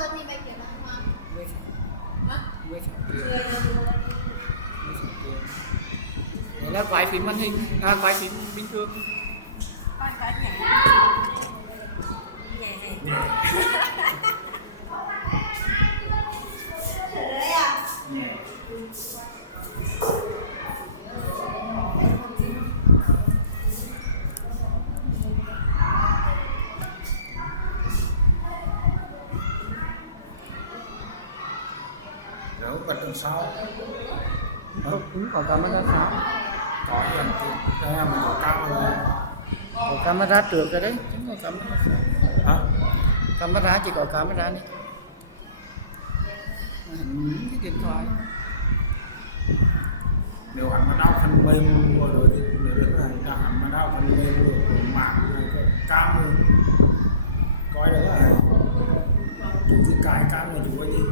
Mấy mấy Đấy là quay phim màn hình, quay phim bình thường. Nếu bật đằng sau Cũng có camera sau. có hiện tượng đây là mình có camera. Có camera trước rồi đấy, chứ không có camera sau. Hả? Camera chỉ có camera này. Cái điện thoại. Nếu hắn mà đau phần mềm rồi thì nếu được này là hắn mà đau phần mềm rồi của mạng rồi cái cam rồi coi đấy là chủ cái cam này chủ cái gì